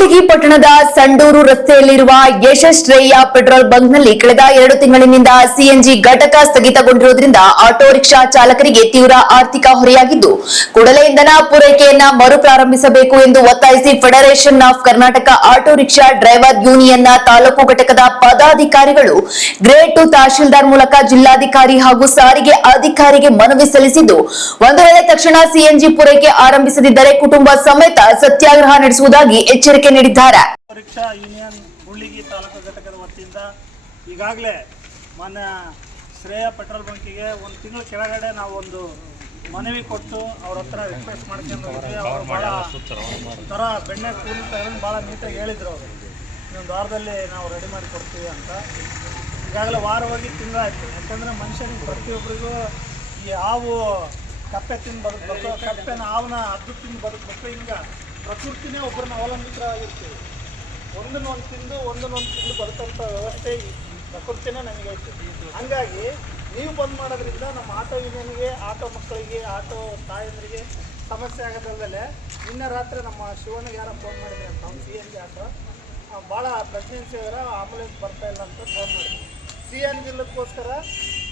ಕೂಡ್ಲಿಗಿ ಪಟ್ಟಣದ ಸಂಡೂರು ರಸ್ತೆಯಲ್ಲಿರುವ ಯಶಶ್ರೇಯ ಪೆಟ್ರೋಲ್ ಬಂಕ್ನಲ್ಲಿ ಕಳೆದ 2 ತಿಂಗಳಿನಿಂದ ಸಿಎನ್ಜಿ ಘಟಕ ಸ್ಥಗಿತಗೊಂಡಿರುವುದರಿಂದ ಆಟೋ ರಿಕ್ಷಾ ಚಾಲಕರಿಗೆ ತೀವ್ರ ಆರ್ಥಿಕ ಹೊರೆಯಾಗಿದ್ದು ಕೂಡಲೇ ಇಂಧನ ಪೂರೈಕೆಯನ್ನ ಮರುಪ್ರಾರಂಭಿಸಬೇಕು ಎಂದು ಒತ್ತಾಯಿಸಿ federation of Karnataka auto rickshaw driver ಯೂನಿಯನ್ನ ತಾಲೂಕು ಘಟಕದ ಪದಾಧಿಕಾರಿಗಳು ಗ್ರೇಡ್ 2 ತಹಶೀಲ್ದಾರ್ ಮೂಲಕ ಜಿಲ್ಲಾಧಿಕಾರಿ ಹಾಗೂ ಸಾರಿಗೆ ಅಧಿಕಾರಿಗೆ ಮನವಿ ಸಲ್ಲಿಸಿದ್ದು ಒಂದು ವೇಳೆ ತಕ್ಷಣ ಸಿಎನ್ಜಿ ಪೂರೈಕೆ ಆರಂಭಿಸದಿದ್ದರೆ ಕುಟುಂಬ ಸಮೇತ ಸತ್ಯಾಗ್ರಹ ನಡೆಸುವುದಾಗಿ ಎಚ್ಚರಿಕೆ ನೀಡಿದ್ದಾರೆ. ರಿಕ್ಷಾ ಯೂನಿಯನ್ ಕೂಡ್ಲಿಗಿ ತಾಲೂಕು ಘಟಕದ ವತಿಯಿಂದ ಈಗಾಗಲೇ ಮಾನ್ಯ ಶ್ರೇಯ ಪೆಟ್ರೋಲ್ ಬಂಕಿಗೆ ಒಂದು ತಿಂಗಳ ಕೆಳಗಡೆ ನಾವು ಒಂದು ಮನವಿ ಕೊಟ್ಟು ಅವ್ರ ಹತ್ರ ರಿಕ್ವೆಸ್ಟ್ ಮಾಡ್ಕೊಂಡಿದ್ವಿ. ಅವರು ಭಾಳ ಥರ ಬೆಣ್ಣೆ ಕೂಲಿ ತಗೊಂಡು ಭಾಳ ನೀಟಾಗಿ ಹೇಳಿದ್ರು. ಅವರು ಇನ್ನೊಂದು ವಾರದಲ್ಲಿ ನಾವು ರೆಡಿ ಮಾಡಿ ಕೊಡ್ತೀವಿ ಅಂತ. ಈಗಾಗಲೇ ವಾರವಾಗಿ ತಿಂಗಳಾಯ್ತು. ಯಾಕಂದರೆ ಮನುಷ್ಯನಿಗೆ ಪ್ರತಿಯೊಬ್ಬರಿಗೂ ಈ ಹಾವು ಕಪ್ಪೆ ತಿಂದು ಬದುಕಬೇಕು, ಕಪ್ಪೆನ ಹಾವನ್ನ ಹದ್ದು ತಿಂದು ಬದುಕಬೇಕು. ಹಿಂಗೆ ಪ್ರಕೃತಿನೇ ಒಬ್ಬರನ್ನ ಅವಲಂಬಿತರಾಗಿರ್ತೀವಿ. ಒಂದನ್ನೊಂದು ತಿಂದು ಬದುಕಂಥ ವ್ಯವಸ್ಥೆ ಈ ಪ್ರಕೃತಿನೇ ನಮಗೆ ಐತೆ. ಹಂಗಾಗಿ ನೀವು ಬಂದ್ ಮಾಡೋದ್ರಿಂದ ನಮ್ಮ ಆಟೋ ಯೂನಿಯನ್ಗೆ, ಆಟೋ ಮಕ್ಕಳಿಗೆ, ಆಟೋ ತಾಯಂದ್ರಿಗೆ ಸಮಸ್ಯೆ ಆಗೋದಲ್ಲದೆ ನಿನ್ನೆ ರಾತ್ರಿ ನಮ್ಮ ಶಿವನಿಗೆ ಯಾರೋ ಫೋನ್ ಮಾಡಿದೆ ಅಂತ, ಅವ್ನು CNG ಆಟೋ ಭಾಳ ಪ್ರೆಗ್ನೆನ್ಸಿ ಅವರ ಆಂಬುಲೆನ್ಸ್ ಬರ್ತಾಯಿಲ್ಲ ಅಂತ ಫೋನ್ ಮಾಡಿದ್ವಿ. CNG ಇಲ್ಲದಕ್ಕೋಸ್ಕರ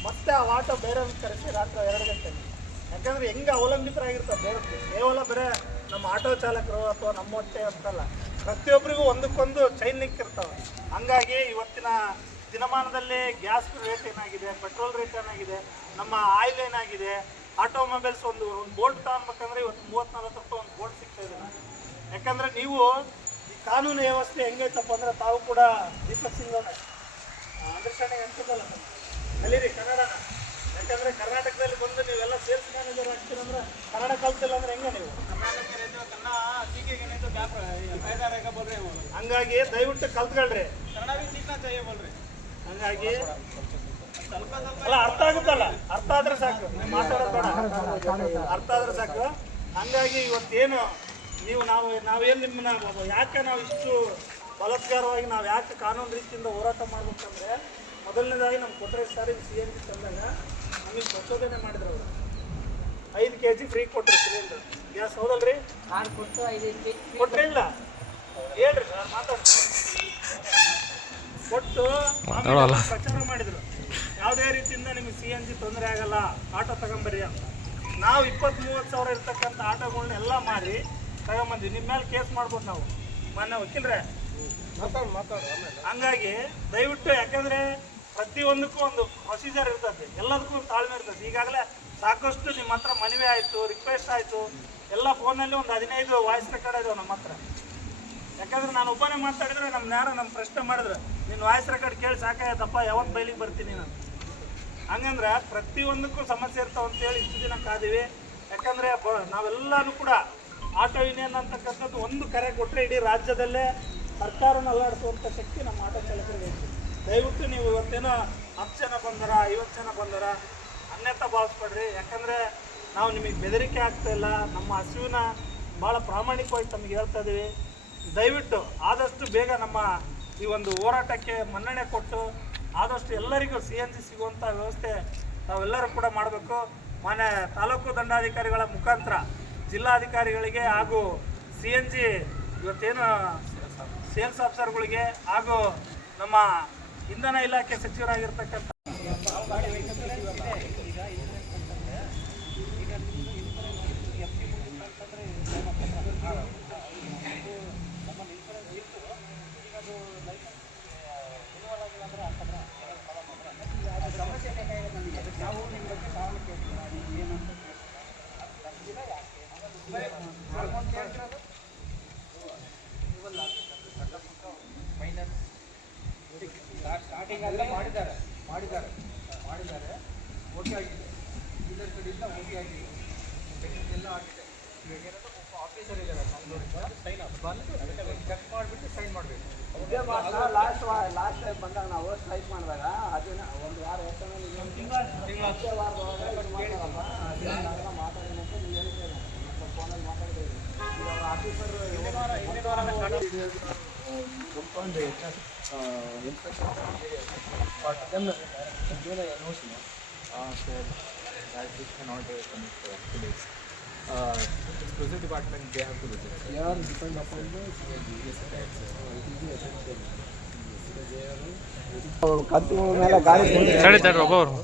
ಮತ್ತೆ ಆ ಆಟೋ ಬೇರೆಯವ್ರನ್ನ ಕರೆಸಿ ರಾತ್ರಿ 2 ಗಂಟೆಗೆ. ಯಾಕಂದರೆ ಹೆಂಗೆ ಅವಲಂಬಿತರಾಗಿರ್ತಾರೆ ಬೇರೆ, ಕೇವಲ ಬರೀ ನಮ್ಮ ಆಟೋ ಚಾಲಕರು ಅಥವಾ ನಮ್ಮ ಹೊಟ್ಟೆ ಅಂತಲ್ಲ, ಪ್ರತಿಯೊಬ್ಬರಿಗೂ ಒಂದಕ್ಕೊಂದು ಚೈನ್ ಲಿಂಕ್ ಇರ್ತಾವೆ. ಹಂಗಾಗಿ ಇವತ್ತಿನ ದಿನಮಾನದಲ್ಲಿ ಗ್ಯಾಸ್ ರೇಟ್ ಏನಾಗಿದೆ, ಪೆಟ್ರೋಲ್ ರೇಟ್ ಏನಾಗಿದೆ, ನಮ್ಮ ಆಯಿಲ್ ಏನಾಗಿದೆ, ಆಟೋಮೊಬೈಲ್ಸ್ ಒಂದು ಬೋಲ್ಟ್ ತಗೊಬೇಕಂದ್ರೆ ಇವತ್ತು 30-40 ರೂಪಾಯಿ ಒಂದು ಬೋಲ್ಟ್ ಸಿಗ್ತಾಯಿದೆ. ಯಾಕಂದರೆ ನೀವು ಈ ಕಾನೂನು ವ್ಯವಸ್ಥೆ ಹೆಂಗೈತಪ್ಪ ಅಂದರೆ ತಾವು ಕೂಡ ದೀಪಕ್ ಸಿಂಗ್ ಅವರ ಅಂಡರ್ಸ್ಟ್ಯಾಂಡಿಂಗ್ ಅನ್ಕೋದಲ್ಲ ಕಲೀರಿ ಕನ್ನಡನ. ಯಾಕಂದರೆ ಕರ್ನಾಟಕದಲ್ಲಿ ಬಂದು ನೀವೆಲ್ಲ ಸೇಲ್ಸ್ ಮ್ಯಾನೇಜರ್ ಆಗ್ತೀರಂದ್ರೆ ಕನ್ನಡ ಕಲ್ತಿಲ್ಲ ಅಂದ್ರೆ ಹೆಂಗೆ ನೀವು? ಹಂಗಾಗಿ ದಯವಿಟ್ಟು ಕಲ್ತ್ಕೊಳ್ರಿ, ಹಂಗಾಗಿ ಅಲ್ಲ ಅರ್ಥ ಆಗುತ್ತಲ್ಲ, ಅರ್ಥ ಆದ್ರೆ ಸಾಕು, ನೀವು ಮಾತಾಡೋದು ಬೇಡ, ಅರ್ಥ ಆದ್ರೆ ಸಾಕು. ಹಂಗಾಗಿ ಇವತ್ತೇನು ನೀವು ನಾವೇನು ನಿಮ್ಮನ್ನ ಯಾಕೆ ನಾವು ಇಷ್ಟು ಬಲಾತ್ಕಾರವಾಗಿ ನಾವು ಯಾಕೆ ಕಾನೂನು ರೀತಿಯಿಂದ ಹೋರಾಟ ಮಾಡ್ಬೇಕಂದ್ರೆ, ಮೊದಲನೇದಾಗಿ ನಮ್ಮ ಕೊಟ್ಟರೆ ಸಾರಿ CNG ತಂದಾಗ ನಮಗೆ ಪ್ರಚೋದನೆ ಮಾಡಿದ್ರು. ಅವರು 5 kg ಫ್ರೀ ಕೊಟ್ಟರು ಸಿಲಿಂಡರ್ ಗ್ಯಾಸ್. ಹೌದಲ್ರಿ? ಕೊಟ್ಟರೆ ಇಲ್ಲ ಹೇಳ್ರಿ ಸರ್, ಕೊಟ್ಟು ಪ್ರಚಾರ ಮಾಡಿದ್ರು. ಯಾವುದೇ ರೀತಿಯಿಂದ ನಿಮಗೆ CNG ತೊಂದರೆ ಆಗಲ್ಲ, ಆಟೋ ತಗೊಂಬರ್ರಿ ಅಂತ. ನಾವು 20-30 ಸಾವಿರ ಇರ್ತಕ್ಕಂಥ ಆಟೋಗಳನ್ನ ಎಲ್ಲ ಮಾರಿ ತಗೊಂಬಂದ್ವಿ. ನಿಮ್ಮ ಮೇಲೆ ಕೇಸ್ ಮಾಡ್ಬೋದು ನಾವು, ಮಾನ್ಯ ವಕೀಲರೇ ಮಾತಾಡೋ. ಹಂಗಾಗಿ ದಯವಿಟ್ಟು, ಯಾಕಂದರೆ ಪ್ರತಿಯೊಂದಕ್ಕೂ ಒಂದು ಪ್ರೊಸೀಜರ್ ಇರ್ತದೆ, ಎಲ್ಲದಕ್ಕೂ ಒಂದು ತಾಳ್ಮೆ ಇರ್ತದೆ. ಈಗಾಗಲೇ ಸಾಕಷ್ಟು ನಿಮ್ಮ ಹತ್ರ ಮನವಿ ಆಯಿತು, ರಿಕ್ವೆಸ್ಟ್ ಆಯಿತು, ಎಲ್ಲ ಫೋನಲ್ಲಿ ಒಂದು 15 ವಾಯ್ಸ್ ರೆಕಾರ್ಡ್ ಇದಾವೆ ನಮ್ಮ ಹತ್ರ. ಯಾಕಂದ್ರೆ ನಾನು ಒಬ್ಬನೇ ಮಾತಾಡಿದ್ರೆ ನಮ್ಮ ಪ್ರಶ್ನೆ ಮಾಡಿದ್ರೆ ನಿನ್ನ ವಾಯ್ಸ್ ರೆಕಾರ್ಡ್ ಕೇಳಿ ಸಾಕಾಯ್ತಪ್ಪ, ಯಾವತ್ತು ಬೈಲಿಗೆ ಬರ್ತೀನಿ ನಾನು. ಹಂಗಂದ್ರೆ ಪ್ರತಿಯೊಂದಕ್ಕೂ ಸಮಸ್ಯೆ ಇರ್ತಾವೆ ಅಂತೇಳಿ ಇಷ್ಟು ದಿನ ಕಾದೀವಿ. ಯಾಕಂದರೆ ನಾವೆಲ್ಲರೂ ಕೂಡ ಆಟೋ ಯೂನಿಯನ್ ಅಂತಕ್ಕಂಥದ್ದು ಒಂದು ಕರೆ ಕೊಟ್ಟರೆ ಇಡೀ ರಾಜ್ಯದಲ್ಲೇ ಸರ್ಕಾರನ ಅಲ್ಲಾಡಿಸುವಂಥ ಶಕ್ತಿ ನಮ್ಮ ಆಟೋ ಚಾಲಕರಿಗೆ ಐತಿ. ದಯವಿಟ್ಟು ನೀವು ಇವತ್ತೇನೋ 10 ಜನ ಬಂದಾರ, 50 ಜನ ಬಂದಾರ ಅನ್ಯತಾ ಭಾವಿಸ್ಬೇಡ್ರಿ. ಯಾಕಂದರೆ ನಾವು ನಿಮಗೆ ಬೆದರಿಕೆ ಆಗ್ತಾಯಿಲ್ಲ, ನಮ್ಮ ಹಸುವಿನ ಭಾಳ ಪ್ರಾಮಾಣಿಕವಾಗಿ ತಮಗೆ ಹೇಳ್ತಾ ಇದ್ದೀವಿ. ದಯವಿಟ್ಟು ಆದಷ್ಟು ಬೇಗ ನಮ್ಮ ಈ ಒಂದು ಹೋರಾಟಕ್ಕೆ ಮನ್ನಣೆ ಕೊಟ್ಟು ಆದಷ್ಟು ಎಲ್ಲರಿಗೂ CNG ಸಿಗುವಂಥ ವ್ಯವಸ್ಥೆ ತಾವೆಲ್ಲರೂ ಕೂಡ ಮಾಡಬೇಕು. ಮಾನ್ಯ ತಾಲೂಕು ದಂಡಾಧಿಕಾರಿಗಳ ಮುಖಾಂತರ ಜಿಲ್ಲಾಧಿಕಾರಿಗಳಿಗೆ ಹಾಗೂ CNG ಇವತ್ತೇನು ಸೇಲ್ಸ್ ಆಫೀಸರ್ಗಳಿಗೆ ಹಾಗೂ ನಮ್ಮ ಇಂಧನ ಇಲಾಖೆ ಸಚಿವರಾಗಿರ್ತಕ್ಕಂಥ ಸ್ಟಾರ್ಟಿಂಗ್ ಎಲ್ಲ ಮಾಡಿದ್ದಾರೆ ಓಕೆ ಆಗಿದೆ, ಇದರ ಕಡೆಯಿಂದ ಓಕೆ ಆಗಿದೆ, ಎಲ್ಲ ಆಗಿದೆ. ಇವಾಗ ಏನಂದ್ರೆ ಒಬ್ಬ ಆಫೀಸರ್ ಇದ್ದಾರೆ ನಮ್ಮೂರಿಂದ, ಬಂದು ಚೆಕ್ ಮಾಡಿಬಿಟ್ಟು ಸೈನ್ ಮಾಡಬೇಕು. ಲಾಸ್ಟ್ ಟೈಮ್ ಬಂದಾಗ ನಾವು ಸ್ಟ್ರೈಕ್ ಮಾಡಿದಾಗ ಅದನ್ನ ಒಂದು ವಾರ ಮಾತಾಡಿದಂತೆ ನೀವು ಹೇಳಿದ್ದೇವೆ, ಫೋನಲ್ಲಿ ಮಾತಾಡಿದ್ದೇವೆ. ಇವಾಗ officer the inspection but them given a notion sir that this cannot commit actually explosive department they have to visit. Yeah, depend upon the CNG. Yes, ಕಂತು ಮೇಲೆ ಗಾಳಿ ತಡಿ ಒಬ್ಬರು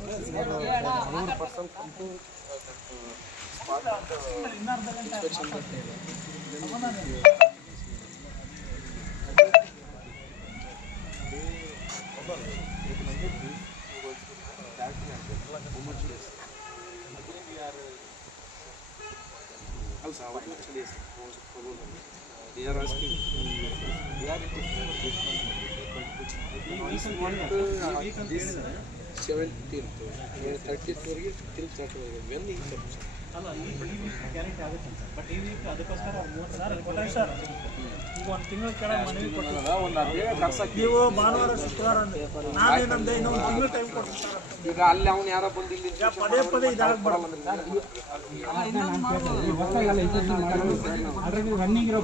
They are asking. They are this 17th, 30th ವರೆಗೆ till start when is solution? ಅಲ್ಲ ಈ guarantee ಆಗುತ್ತೆ but ಈ ವೀಕ್ ಅದಕ್ಕೋಸ್ಕರ 30,000 ಸರ್ ಈಗ ಒಂದು ತಿಂಗಳ ಕೆಳಗೆ ಮನವಿ ಕೊಟ್ಟಿಲ್ಲ ನೀವು ಭಾನುವಾರ ಶುಕ್ರವಾರ ಅಂದ್ರೆ ನಾನೇ ನಮ್ದು ಇನ್ನೊಂದು ತಿಂಗಳು ಟೈಮ್ ಕೊಡ್ತೀನಿ ಸರ್ ಈಗ ಅಲ್ಲಿ ಅವ್ನು ಯಾರೋ ಬಂದಿಲ್ಲ ಈಗ ಪದೇ ಪದೇ ಇದಾಗ ಬರಲ್ಲ ರನ್ನಿಂಗ್ ಇರೋ